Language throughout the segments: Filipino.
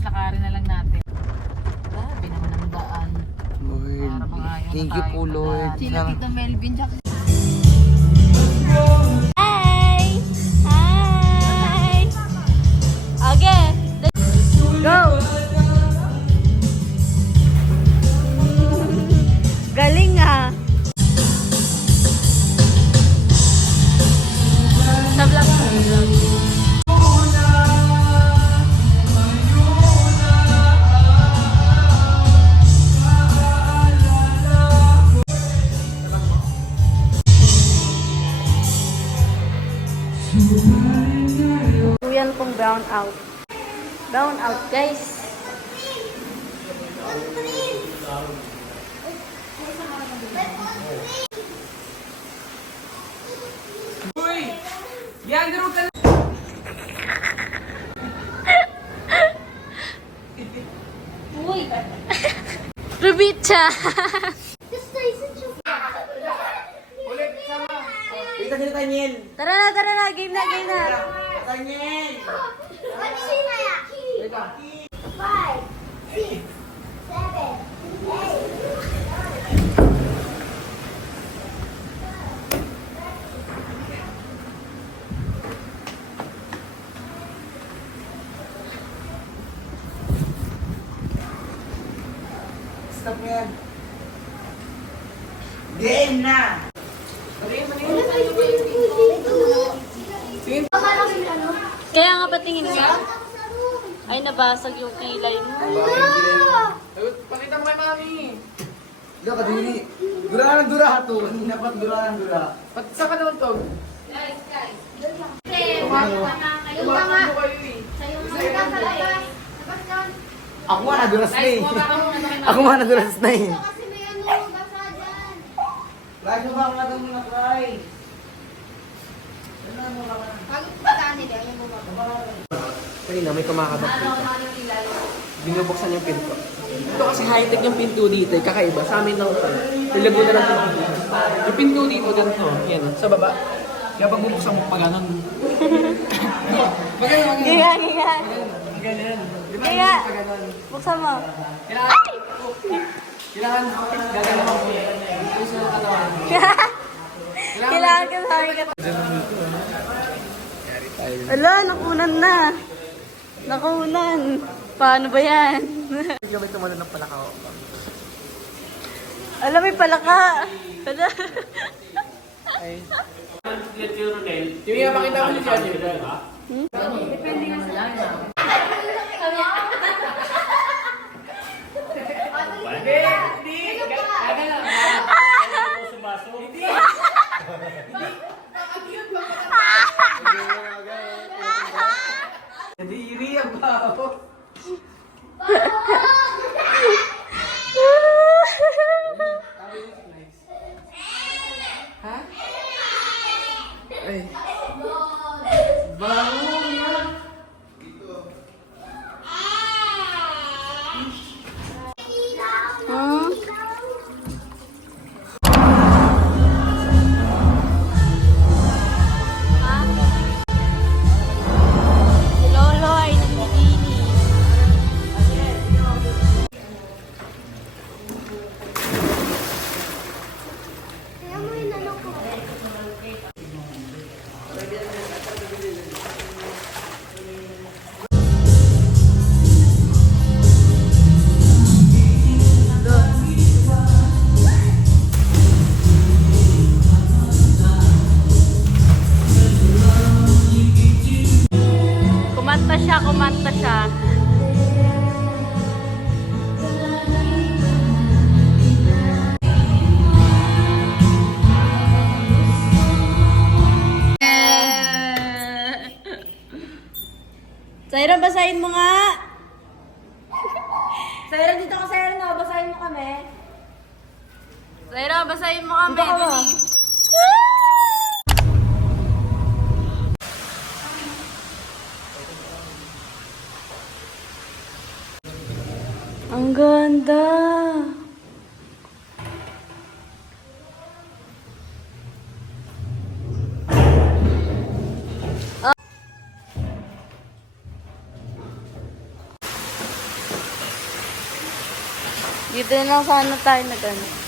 Tapos lakarin na lang natin. Grabe naman ang daan. Lord, thank you po, Lord. Sila Tito Melvin, Jack. Hi! Hi! Okay, go! Galing ah! Sa vlog. Yan pong brown out. Brown out, guys. Uy! Yan, gano'n ka na! Uy! Rubicha! Ulit, sama! Kita sila Tanyel! Tara na! Game na! Tanyel! Wait lang. 5, 6, 7, 8. Stop mo yan. Game na! Kaya nga patingin ka. Ay, nabasag yung kilay mo. Pakita mo kay mami! Dila ka dili. Dura ng dura to. Dapat dura ng dura. Pati sa ka naman to. Ako nga naduras na eh. Ako nga naduras na eh. Kasi may ano, basa dyan. Lagi mo ba ang matang mga try? Pagod pa saan nila, yung bumaba. Kanina may kumakatok dito. Binubuksan yung pinto. Ito kasi high-tech yung pinto dito. Kakaiba. Sa amin lang ito. Nilago na lang ito. Yung pinto dito ganito. Yan. Sa baba. Kaya pag bubuksan mo pa ganun. Maganon. Giga. Maganon. Di ba? Kaya, Pa ganun. buksan mo. Kailangan gagalaw mo. Ito sa katawan. Kailangan ka sa akin. Ala, nakunan na. Nakunan. Paano ba yan? Hindi kami tumalo ng palakaw. Alam, may palaka. Ala. Ay. Yung pakita ko ni Johnny. Depende nga sa lana. Hindi, iriya ba? Ha? Ay. Bango yan. Hmm? Ha? Si Lolo ay naglilinis. Kaya mo yung ano ko. Kumanta siya. Zaira, basahin mo nga. Zaira, dito ka, Zaira, no? Basahin mo kami. Zaira, basahin mo kami. Bilis. Ang ganda. Dito na sana tayo na gano'n.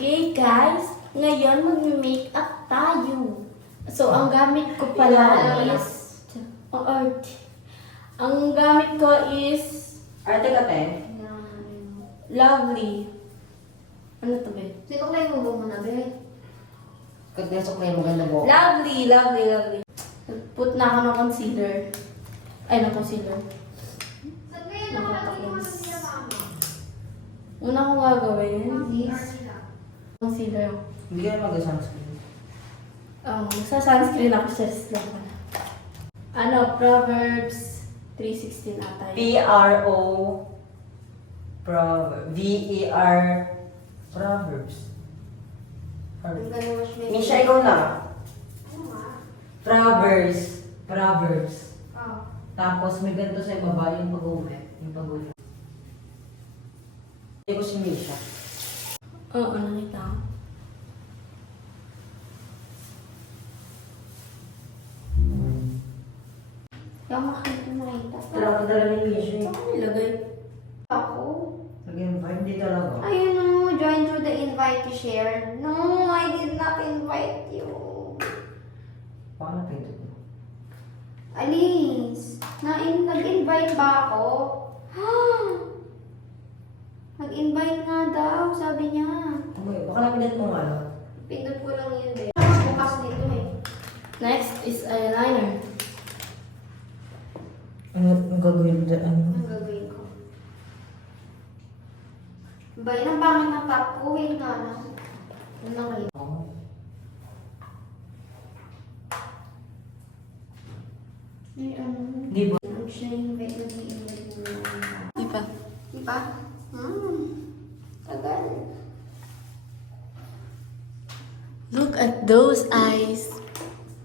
Okay guys, ngayon mag-makeup tayo. So, ang gamit ko pala is... art. Ang gamit ko is... Arte ka, te? Lovely. Ano to, be? Sinuklay mo ba muna, be? Kagdesok na yung maganda mo. Lovely. Put na ako ng concealer. Ay, ng concealer. Saan kayo nakatakin? nakalagay mo ng pinapama? Una kong gagawin is... concealer. Hindi ka mag-sunscreen. Sa sunscreen ako, just lang pala. Ano, Proverbs 3:16 ata yun. P-R-O V-E-R Proverbs. Ang gano'n wash makeup. Misha, ikaw na. Ano nga? Proverbs. Oh. Tapos may ganito sa ibaba yung pag-uwi. Yung pag-uwi. Hindi ko si Misha. Oo, nakita ko. Yung makita. Dala ni Misha eh. Saan ko nilagay? Ako? Nag-invite, hindi talaga. Ayun no, join through the invite to share. No, I did not invite you. Paano pindot mo? Alice, nag-invite ba ako? Nag-invite nga daw, sabi niya. Okay, baka napindot mo nga lang. Pindot ko lang yun eh. Bukas nito eh. Next is eyeliner. Ang gagawin mo dyan? Ang gagawin ko. Ba, yun ang pangit ng top ko. Wait nga lang. Ano na kayo? Ay, ano? Di ba? Ang siya yung nag-invite mo. Di pa. Di ba? Tagal. Look at those eyes.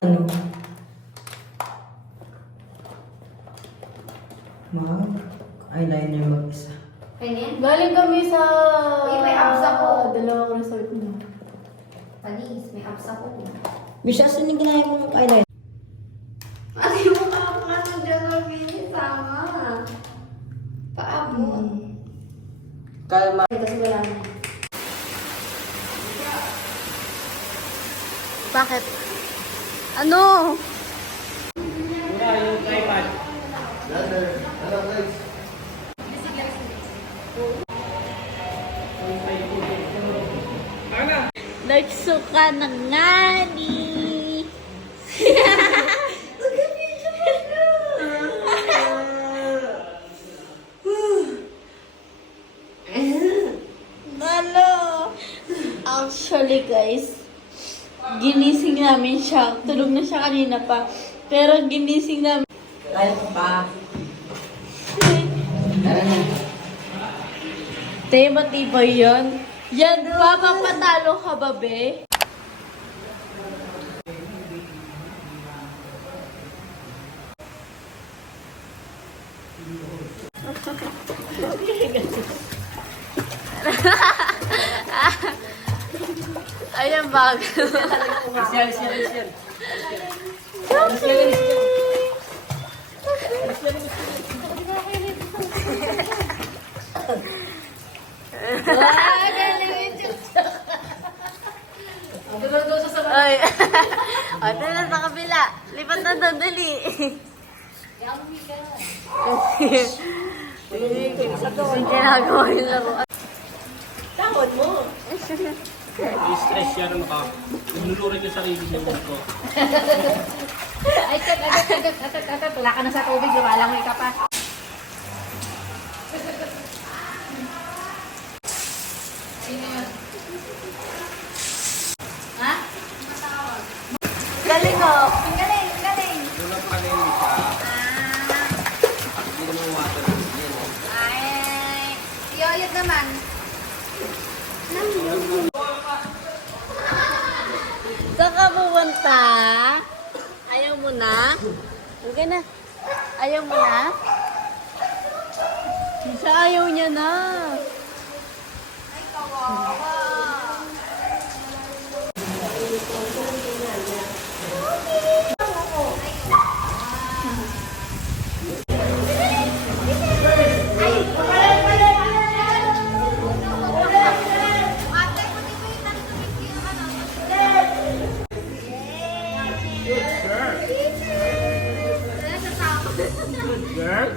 Ano? Eyeliner mag-isa. Ganyan? Galing kami sa... Uy, may abs ako. Dalawang resort na. Panis, may abs ako. Misha, saan yung ginaya mong eyeliner? Ano yung mukha ko nga ng Janor Vini? Sama. Paabo. Kalma. Kasi wala na. Bakit? Ano? Mura yung tripod. Nagsuka na nga ni. Ano? Actually guys, ginising namin siya. Tulog na siya kanina pa. Pero ginising namin. Kaya ko pa. Tara na. Te, matibay yan. Yan ba? Mapatalo ka ba, be? Ayan bag. Alis yan. Ay. Ate na sa kabila. Lipat na doon, dali. Yung ginagawa yung laro. Tawad mo. I-stress siya naman ka. Nilulurin yung sarili niya ko. Ay, agad. Wala ka na sa tubig. Lumalangoy ka pa. Ha? Galing oh. Ang galing, ang galing. Doon pa rin siya. Hindi naman water. Ay, yoyot naman. Saan ka pupunta? Ayaw mo na? Okay na. Ayaw mo na? Siya ayaw niya na. Girl?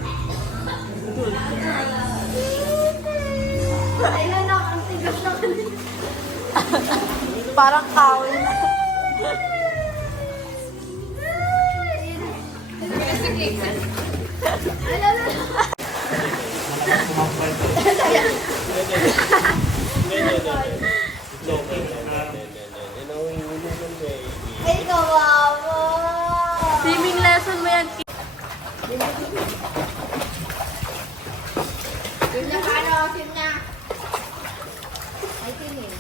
Parang kawin. Ay, kawawa. Swimming lesson mo yan. Film na paano? Film na. Ay, film eh.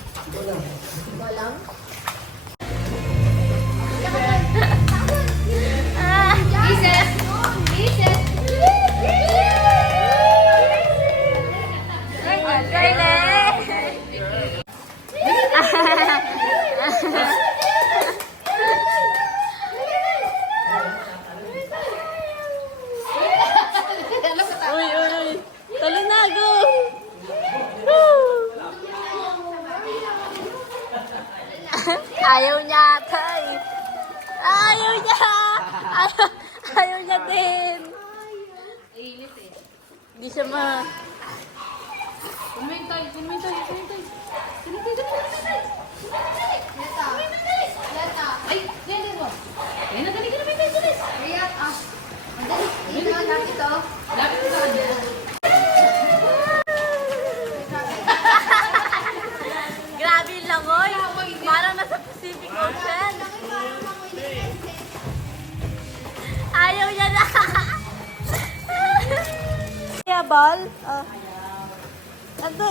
Walang? Ises! Ises! Uy, uy, uy. Talo na, go! Ayaw niya ata eh. Ayaw niya! Ayaw niya din. Hindi siya ma... Kumintay. Leta. Ay, yan mo. Ay, nadali ka na may bilis. Riyat, ah. Madali. Ito, lapit ito. Lapit mo sa kanya. Grabe yung langoy. Parang nasa Pacific Ocean. Ayaw niya na. Kaya ball? Ando.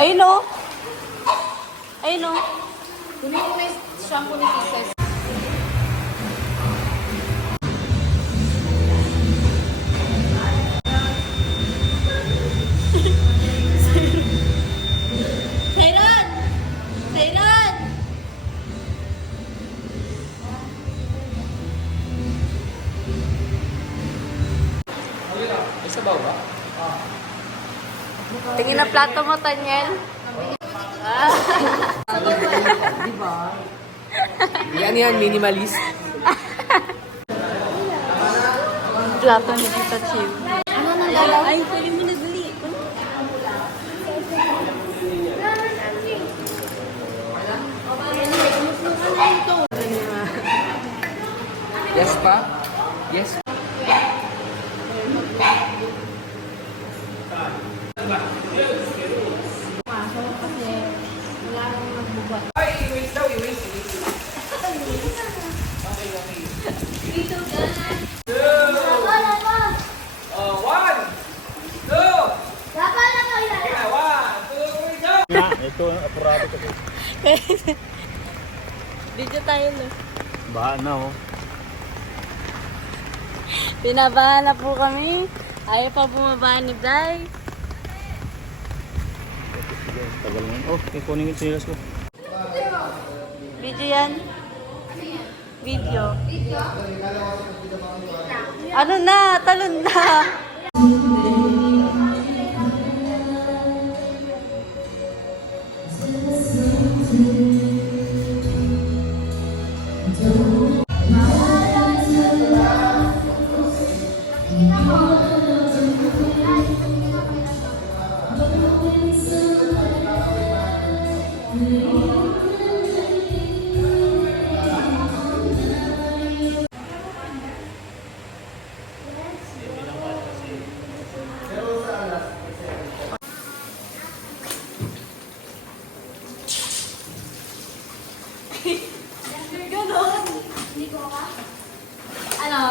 Ayun o. Ayun o. Kunin mo na yung shampoo ni Kisses. Sairan! Sairan! May sabaw ba? Tingin na plato mo, Tanyel. Yan, minimalist. Plato ni Tita Chill. Ano nang galaw? Ay, pwede mo na dali. Yes pa? Yes. Ay, i-waste daw, i-waste. One, two, yeah, 1, 2, 3, go! Nga, ito, apurado kasi. Video tayo na. Baha na, oh. Pinabahan na po kami. Ayaw pa bumaba ni Bly. Tagal mo. Oh, ikunin yung sinilas ko. Video yan? Video. Ano na? Talon na. Ganon. Ano?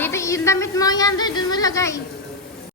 Dito, yung damit mo, Yander, doon mo lagay.